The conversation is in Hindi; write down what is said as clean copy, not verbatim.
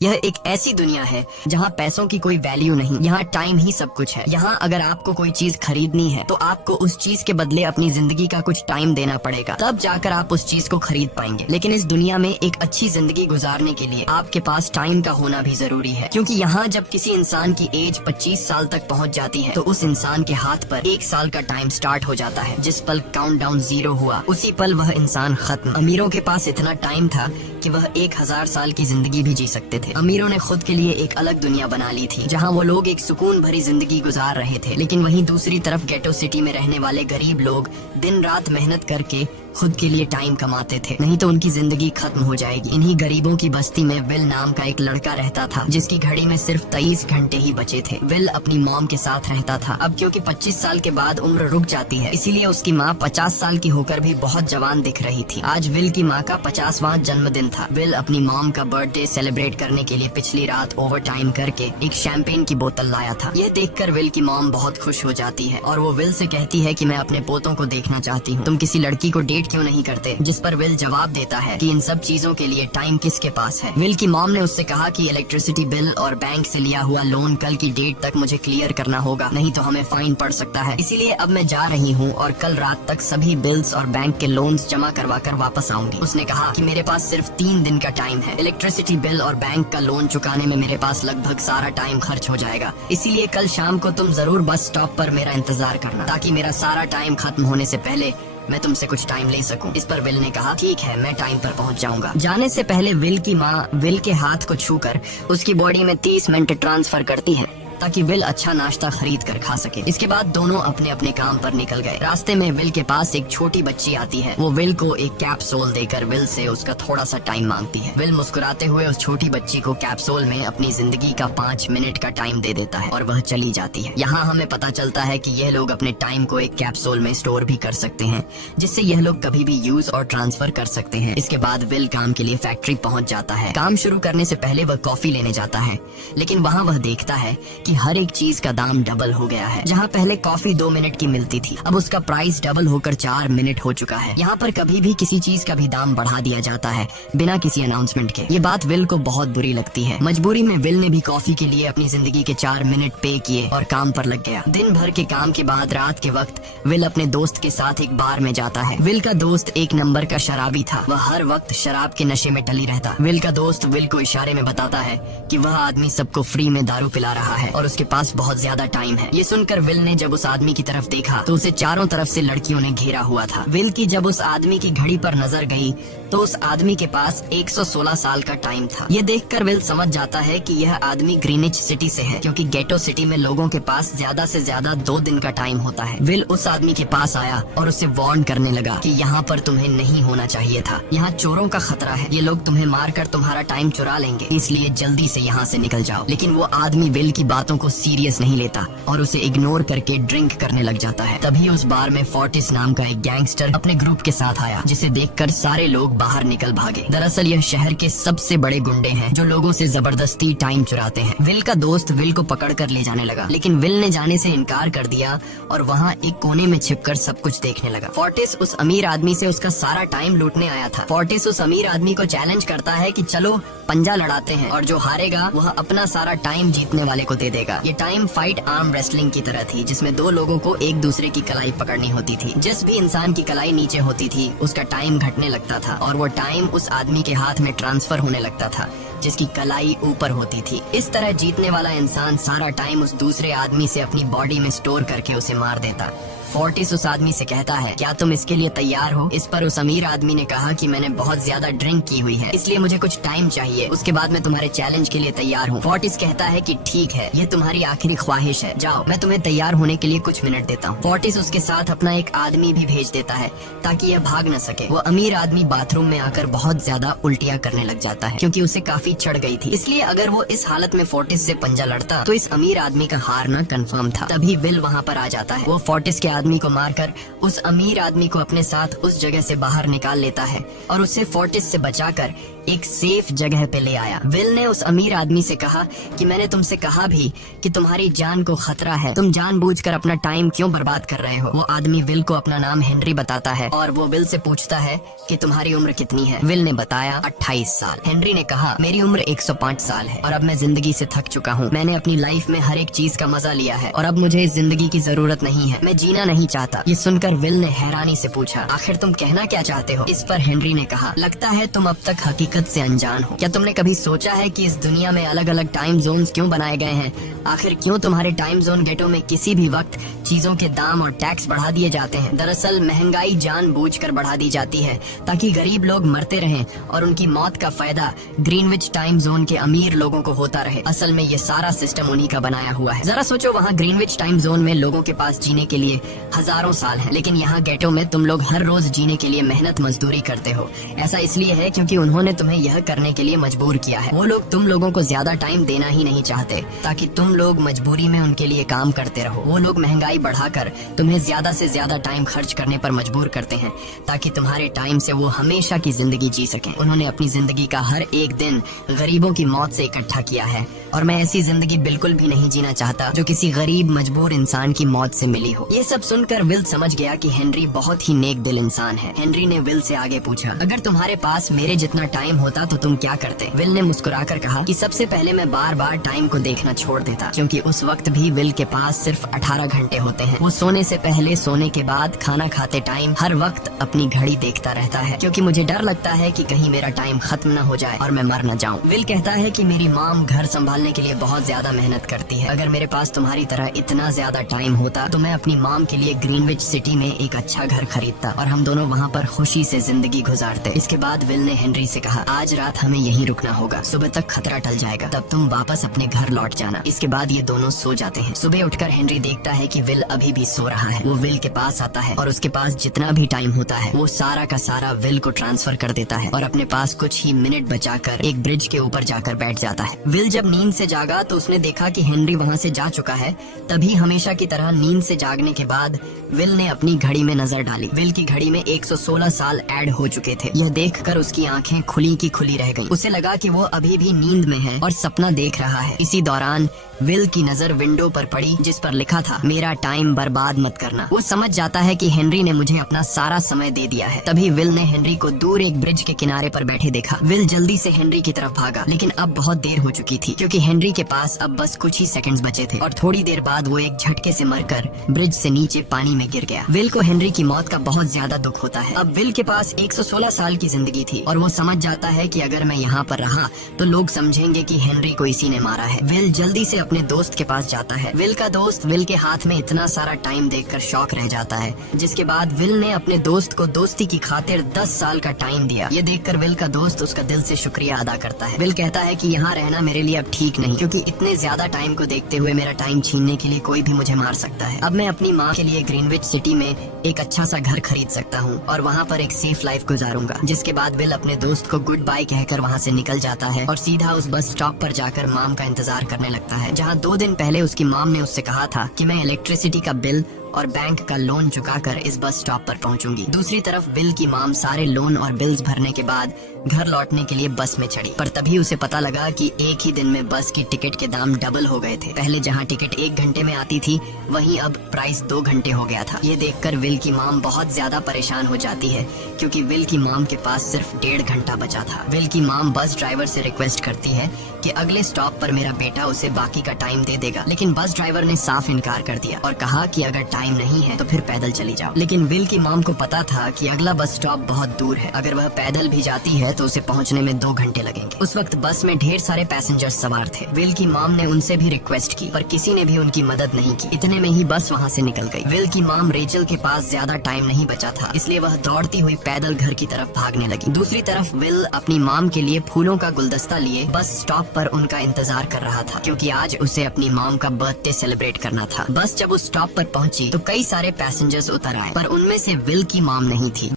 यह एक ऐसी दुनिया है जहाँ पैसों की कोई वैल्यू नहीं, यहाँ टाइम ही सब कुछ है। यहाँ अगर आपको कोई चीज खरीदनी है तो आपको उस चीज के बदले अपनी जिंदगी का कुछ टाइम देना पड़ेगा, तब जाकर आप उस चीज को खरीद पाएंगे। लेकिन इस दुनिया में एक अच्छी जिंदगी गुजारने के लिए आपके पास टाइम का होना भी जरूरी है, क्योंकि यहाँ जब किसी इंसान की एज 25 साल तक पहुँच जाती है तो उस इंसान के हाथ पर 1 साल का टाइम स्टार्ट हो जाता है। जिस पल काउंटडाउन 0 हुआ उसी पल वह इंसान खत्म। अमीरों के पास इतना टाइम था कि वह 1000 साल की जिंदगी भी जी सकते थे। अमीरों ने खुद के लिए एक अलग दुनिया बना ली थी जहां वो लोग एक सुकून भरी जिंदगी गुजार रहे थे, लेकिन वहीं दूसरी तरफ गेटो सिटी में रहने वाले गरीब लोग दिन रात मेहनत करके खुद के लिए टाइम कमाते थे, नहीं तो उनकी जिंदगी खत्म हो जाएगी। इन्हीं गरीबों की बस्ती में विल नाम का एक लड़का रहता था जिसकी घड़ी में सिर्फ 23 घंटे ही बचे थे। विल अपनी मॉम के साथ रहता था। अब क्योंकि 25 साल के बाद उम्र रुक जाती है, इसीलिए उसकी माँ 50 साल की होकर भी बहुत जवान दिख रही थी। आज विल की माँ का 50वां जन्मदिन था। विल अपनी मॉम का बर्थडे सेलिब्रेट करने के लिए पिछली रात ओवर टाइम करके एक शैंपेन की बोतल लाया था। यह देखकर विल की मॉम बहुत खुश हो जाती है और वो विल से कहती है कि मैं अपने पोतों को देखना चाहती हूँ, तुम किसी लड़की को डेट क्यों नहीं करते? जिस पर विल जवाब देता है कि इन सब चीजों के लिए टाइम किसके पास है। विल की मॉम ने उससे कहा कि इलेक्ट्रिसिटी बिल और बैंक से लिया हुआ लोन कल की डेट तक मुझे क्लियर करना होगा, नहीं तो हमें फाइन पड़ सकता है। इसीलिए अब मैं जा रही हूँ और कल रात तक सभी बिल्स और बैंक के लोन्स जमा करवा कर वापस आऊंगी। उसने कहा कि मेरे पास सिर्फ 3 दिन का टाइम है। इलेक्ट्रिसिटी बिल और बैंक का लोन चुकाने में मेरे पास लगभग सारा टाइम खर्च हो जाएगा, इसीलिए कल शाम को तुम जरूर बस स्टॉप पर मेरा इंतजार करना, ताकि मेरा सारा टाइम खत्म होने से पहले मैं तुमसे कुछ टाइम ले सकूं। इस पर विल ने कहा ठीक है, मैं टाइम पर पहुंच जाऊंगा। जाने से पहले विल की माँ विल के हाथ को छूकर उसकी बॉडी में 30 मिनट ट्रांसफर करती है ताकि विल अच्छा नाश्ता खरीद कर खा सके। इसके बाद दोनों अपने अपने काम पर निकल गए। रास्ते में विल के पास एक छोटी बच्ची आती है। वो विल को एक कैप्सूल देकर विल से उसका थोड़ा सा टाइम मांगती है। विल मुस्कुराते हुए उस छोटी बच्ची को कैप्सूल में अपनी जिंदगी का 5 मिनट का टाइम दे देता है और वह चली जाती है। यहाँ हमें पता चलता है कि यह लोग अपने टाइम को एक कैप्सूल में स्टोर भी कर सकते हैं, जिससे यह लोग कभी भी यूज और ट्रांसफर कर सकते हैं। इसके बाद विल काम के लिए फैक्ट्री पहुंच जाता है। काम शुरू करने से पहले वह कॉफी लेने जाता है, लेकिन वहाँ वह देखता है कि हर एक चीज का दाम डबल हो गया है। जहाँ पहले कॉफी 2 मिनट की मिलती थी, अब उसका प्राइस डबल होकर 4 मिनट हो चुका है। यहाँ पर कभी भी किसी चीज का भी दाम बढ़ा दिया जाता है बिना किसी अनाउंसमेंट के। ये बात विल को बहुत बुरी लगती है। मजबूरी में विल ने भी कॉफी के लिए अपनी जिंदगी के 4 मिनट पे किए और काम पर लग गया। दिन भर के काम के बाद रात के वक्त विल अपने दोस्त के साथ एक बार में जाता है। विल का दोस्त एक नंबर का शराबी था। वह हर वक्त शराब के नशे में टली रहता। विल का दोस्त विल को इशारे में बताता है कि वह आदमी सबको फ्री में दारू पिला रहा है और उसके पास बहुत ज्यादा टाइम है। ये सुनकर विल ने जब उस आदमी की तरफ देखा तो उसे चारों तरफ से लड़कियों ने घेरा हुआ था। विल की जब उस आदमी की घड़ी पर नजर गई तो उस आदमी के पास 116 साल का टाइम था। ये देखकर विल समझ जाता है कि यह आदमी ग्रीनिच सिटी से है, क्योंकि गेटो सिटी में लोगों के पास ज्यादा से ज्यादा 2 दिन का टाइम होता है। विल उस आदमी के पास आया और उसे वार्न करने लगा कि यहाँ पर तुम्हें नहीं होना चाहिए था। यहाँ चोरों का खतरा है, ये लोग तुम्हें मारकर तुम्हारा टाइम चुरा लेंगे, इसलिए जल्दी से यहाँ से निकल जाओ। लेकिन वो आदमी विल की बातों को सीरियस नहीं लेता और उसे इग्नोर करके ड्रिंक करने लग जाता है। तभी उस बार में फोर्टिस नाम का एक गैंगस्टर अपने ग्रुप के साथ आया, जिसे देखकर सारे लोग बाहर निकल भागे। दरअसल यह शहर के सबसे बड़े गुंडे हैं जो लोगों से जबरदस्ती टाइम चुराते हैं। विल का दोस्त विल को पकड़कर ले जाने लगा, लेकिन विल ने जाने से इनकार कर दिया और वहाँ एक कोने में छिपकर सब कुछ देखने लगा। फोर्टिस उस अमीर आदमी से उसका सारा टाइम लूटने आया था। फोर्टिस उस अमीर आदमी को चैलेंज करता है कि चलो पंजा लड़ाते हैं और जो हारेगा वह अपना सारा टाइम जीतने वाले को दे देगा। ये टाइम फाइट आर्म रेसलिंग की तरह थी, जिसमें 2 लोगों को एक दूसरे की कलाई पकड़नी होती थी। जिस भी इंसान की कलाई नीचे होती थी उसका टाइम घटने लगता था और वो टाइम उस आदमी के हाथ में ट्रांसफर होने लगता था जिसकी कलाई ऊपर होती थी। इस तरह जीतने वाला इंसान सारा टाइम उस दूसरे आदमी से अपनी बॉडी में स्टोर करके उसे मार देता। फोर्टिस उस आदमी से कहता है क्या तुम इसके लिए तैयार हो? इस पर उस अमीर आदमी ने कहा कि मैंने बहुत ज्यादा ड्रिंक की हुई है, इसलिए मुझे कुछ टाइम चाहिए, उसके बाद मैं तुम्हारे चैलेंज के लिए तैयार हूँ। फोर्टिस कहता है कि ठीक है, ये तुम्हारी आखिरी ख्वाहिश है, जाओ मैं तुम्हें तैयार होने के लिए कुछ मिनट देता हूँ। फोर्टिस उसके साथ अपना एक आदमी भी भेज देता है ताकि यह भाग न सके। वो अमीर आदमी बाथरूम में आकर बहुत ज्यादा उल्टियाँ करने लग जाता है, क्योंकि उसे काफी चढ़ गई थी। इसलिए अगर वो इस हालत में फोर्टिस से पंजा लड़ता तो इस अमीर आदमी का हारना कंफर्म था। तभी विल वहाँ पर आ जाता है। वो फोर्टिस के आदमी को मारकर उस अमीर आदमी को अपने साथ उस जगह से बाहर निकाल लेता है और उसे फोर्टिस से बचाकर एक सेफ जगह पे ले आया। विल ने उस अमीर आदमी से कहा कि मैंने तुमसे कहा भी कि तुम्हारी जान को खतरा है, तुम जानबूझकर अपना टाइम क्यों बर्बाद कर रहे हो। वो आदमी विल को अपना नाम हेनरी बताता है और वो विल से पूछता है कि तुम्हारी उम्र कितनी है। विल ने बताया 28 साल। हेनरी ने कहा मेरी उम्र 105 साल है और अब मैं जिंदगी से थक चुका हूँ। मैंने अपनी लाइफ में हर एक चीज का मजा लिया है और अब मुझे इस जिंदगी की जरूरत नहीं है, मैं जीना नहीं चाहता। ये सुनकर विल ने हैरानी से पूछा आखिर तुम कहना क्या चाहते हो। इस पर हेनरी ने कहा लगता है तुम अब तक हकीकत से अनजान हो। क्या तुमने कभी सोचा है कि इस दुनिया में अलग अलग टाइम जोन्स क्यों बनाए गए हैं। आखिर क्यों तुम्हारे टाइम जोन गेटो में किसी भी वक्त चीजों के दाम और टैक्स बढ़ा दिए जाते हैं। दरअसल महंगाई जानबूझकर बढ़ा दी जाती है ताकि गरीब लोग मरते रहें और उनकी मौत का फायदा ग्रीनविच टाइम जोन के अमीर लोगों को होता रहे। असल में ये सारा सिस्टम उन्हीं का बनाया हुआ है। जरा सोचो वहाँ ग्रीनविच टाइम जोन में लोगों के पास जीने के लिए हजारों साल है, लेकिन यहाँ गेटो में तुम लोग हर रोज जीने के लिए मेहनत मजदूरी करते हो। ऐसा इसलिए है क्योंकि उन्होंने तुम्हें यह करने के लिए मजबूर किया है। वो लोग तुम लोगों को ज्यादा टाइम देना ही नहीं चाहते ताकि तुम लोग मजबूरी में उनके लिए काम करते रहो। वो लोग महंगाई बढ़ाकर तुम्हें ज्यादा से ज्यादा टाइम खर्च करने पर मजबूर करते हैं ताकि तुम्हारे टाइम से वो हमेशा की जिंदगी जी सकें। उन्होंने अपनी जिंदगी का हर एक दिन गरीबों की मौत से इकट्ठा किया है और मैं ऐसी जिंदगी बिल्कुल भी नहीं जीना चाहता जो किसी गरीब मजबूर इंसान की मौत से मिली हो। ये सब सुनकर विल समझ गया कि हेनरी बहुत ही नेक दिल इंसान है। हेनरी ने विल से आगे पूछा अगर तुम्हारे पास मेरे जितना टाइम होता तो तुम क्या करते। विल ने मुस्कुराकर कहा कि सबसे पहले मैं बार बार टाइम को देखना छोड़ देता, क्योंकि उस वक्त भी विल के पास सिर्फ 18 घंटे होते हैं। वो सोने से पहले, सोने के बाद, खाना खाते टाइम हर वक्त अपनी घड़ी देखता रहता है, क्योंकि मुझे डर लगता है कि कहीं मेरा टाइम खत्म न हो जाए और मैं मर न जाऊं। विल कहता है कि मेरी माम घर संभालने के लिए बहुत ज्यादा मेहनत करती है। अगर मेरे पास तुम्हारी तरह इतना ज्यादा टाइम होता तो मैं अपनी माम के लिए ग्रीनविच सिटी में एक अच्छा घर खरीदता और हम दोनों वहाँ पर खुशी से जिंदगी गुजारते। इसके बाद विल ने हेनरी से कहा आज रात हमें यहीं रुकना होगा, सुबह तक खतरा टल जाएगा, तब तुम वापस अपने घर लौट जाना। इसके बाद ये दोनों सो जाते हैं। सुबह उठकर हेनरी देखता है कि विल अभी भी सो रहा है। वो विल के पास आता है और उसके पास जितना भी टाइम होता है वो सारा का सारा विल को ट्रांसफर कर देता है और अपने पास कुछ ही मिनट बचाकर एक ब्रिज के ऊपर जाकर बैठ जाता है। विल जब नींद से जागा तो उसने देखा कि हेनरी वहाँ से जा चुका है। तभी हमेशा की तरह नींद से जागने के बाद विल ने अपनी घड़ी में नजर डाली। विल की घड़ी में 116 साल ऐड हो चुके थे। यह देखकर उसकी आंखें खुली की खुली रह गईं। उसे लगा कि वो अभी भी नींद में है और सपना देख रहा है। इसी दौरान विल की नजर विंडो पर पड़ी जिस पर लिखा था मेरा टाइम बर्बाद मत करना। वो समझ जाता है कि हेनरी ने मुझे अपना सारा समय दे दिया है। तभी विल ने हेनरी को दूर एक ब्रिज के किनारे पर बैठे देखा। विल जल्दी से हेनरी की तरफ भागा, लेकिन अब बहुत देर हो चुकी थी क्योंकि हेनरी के पास अब बस कुछ ही सेकंड्स बचे थे और थोड़ी देर बाद वो एक झटके से मरकर ब्रिज से नीचे पानी में गिर गया। विल को हेनरी की मौत का बहुत ज्यादा दुख होता है। अब विल के पास 116 साल की जिंदगी थी और वो समझ जाता है कि अगर मैं यहाँ पर रहा तो लोग समझेंगे कि हेनरी को इसी ने मारा है। विल जल्दी से अपने दोस्त के पास जाता है। विल का दोस्त विल के हाथ में इतना सारा टाइम देखकर शॉक रह जाता है, जिसके बाद विल ने अपने दोस्त को दोस्ती की खातिर 10 साल का टाइम दिया। ये देखकर विल का दोस्त उसका दिल से शुक्रिया अदा करता है। विल कहता है कि यहाँ रहना मेरे लिए अब ठीक नहीं, क्योंकि इतने ज्यादा टाइम को देखते हुए मेरा टाइम छीनने के लिए कोई भी मुझे मार सकता है। अब मैं अपनी माँ के लिए ग्रीनविच सिटी में एक अच्छा सा घर खरीद सकता हूँ और वहाँ पर एक सेफ लाइफ गुजारूंगा। जिसके बाद विल अपने दोस्त को गुड बाय कहकर वहाँ से निकल जाता है और सीधा उस बस स्टॉप पर जाकर माम का इंतजार करने लगता है, जहाँ 2 दिन पहले उसकी माम ने उससे कहा था कि मैं इलेक्ट्रिसिटी का बिल और बैंक का लोन चुकाकर इस बस स्टॉप पर पहुंचूंगी। दूसरी तरफ विल की माम सारे लोन और बिल्स भरने के बाद घर लौटने के लिए बस में चढ़ी, पर तभी उसे पता लगा कि एक ही दिन में बस की टिकट के दाम डबल हो गए थे। पहले जहां टिकट 1 घंटे में आती थी वहीं अब प्राइस 2 घंटे हो गया था। ये देखकर विल की माम बहुत ज्यादा परेशान हो जाती है, क्योंकि विल की माम के पास सिर्फ 1.5 घंटा बचा था। विल की माम बस ड्राइवर से रिक्वेस्ट करती है कि अगले स्टॉप पर मेरा बेटा उसे बाकी का टाइम दे देगा, लेकिन बस ड्राइवर ने साफ इनकार कर दिया और कहा कि अगर टाइम नहीं है तो फिर पैदल चली जाओ। लेकिन विल की माम को पता था कि अगला बस स्टॉप बहुत दूर है, अगर वह पैदल भी जाती है तो उसे पहुंचने में 2 घंटे लगेंगे। उस वक्त बस में ढेर सारे पैसेंजर्स सवार थे। विल की माम ने उनसे भी रिक्वेस्ट की, पर किसी ने भी उनकी मदद नहीं की। इतने में ही बस वहाँ से निकल गई। विल की माम रेचल के पास ज्यादा टाइम नहीं बचा था, इसलिए वह दौड़ती हुई पैदल घर की तरफ भागने लगी। दूसरी तरफ विल अपनी माम के लिए फूलों का गुलदस्ता लिए बस स्टॉप पर उनका इंतजार कर रहा था, क्योंकि आज उसे अपनी माम का बर्थडे सेलिब्रेट करना था। बस जब उस स्टॉप पर पहुंची तो कई सारे पैसेंजर्स उतर आए, पर उनमें से विल की माम नहीं थी।